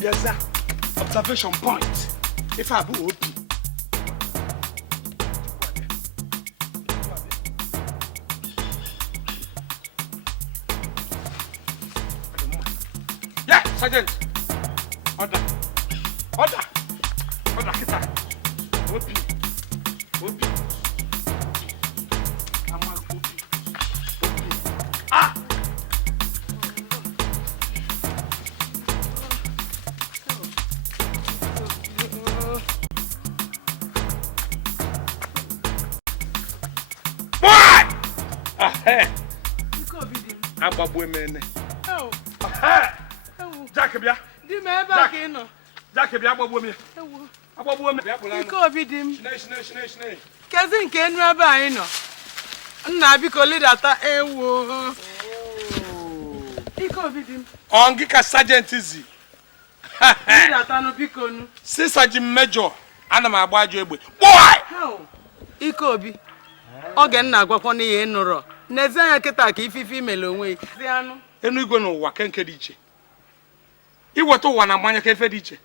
Yes, sir. Observation point. If I do OP. Yeah, Sergeant. Order. Order. Order, kita. OP. OP. I'm on OP. OP. Ah! Agbagbo emene. Jack bia. Di me eba ke no. Jack bia agbagbo me. Agbagbo me bia kpola. Ike obi di m. Shine. Kezi nke enu ebe anyị nọ. Nna biko lidata ewo. Ike obi di m. Ongi ka sergeant zi. Lidata no biko nu. Si sergeant major ana m agba ajọ egbe. Boy! Ike obi. Oge nna agwakwa na ihe nụrụ. N'ezi anya kịta ka ifife imele onwe ya. Enu igwe n'ụwa kenke dị iche. Iweta ụwa na mmanya ka efe dị iche.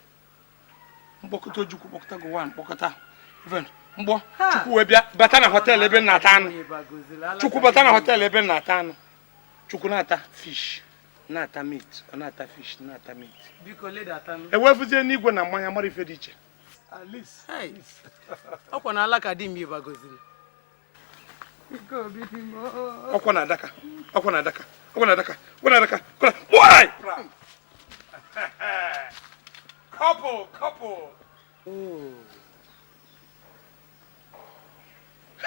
Mkpọkọta ojukwu kpọkọta gụwa mkpọkọta. Even mgbọ Chukwu wee bịa bata na hotel ebe na-ata anụ. Chukwu bata na hotel ebe na-ata anụ. Chukwu na-ata fish, na-ata meat, ọ na-ata fish, na-ata meat. Biko ledata m. Ewefuzie n'igwe na mmanya mara ife dị iche. At least. Ọkwa na alaka di m ịbagoziri. Ọkwa na adaka. Why? Couple.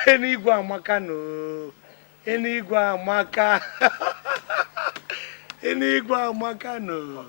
Enigwe amaka no. Enigwe amaka no.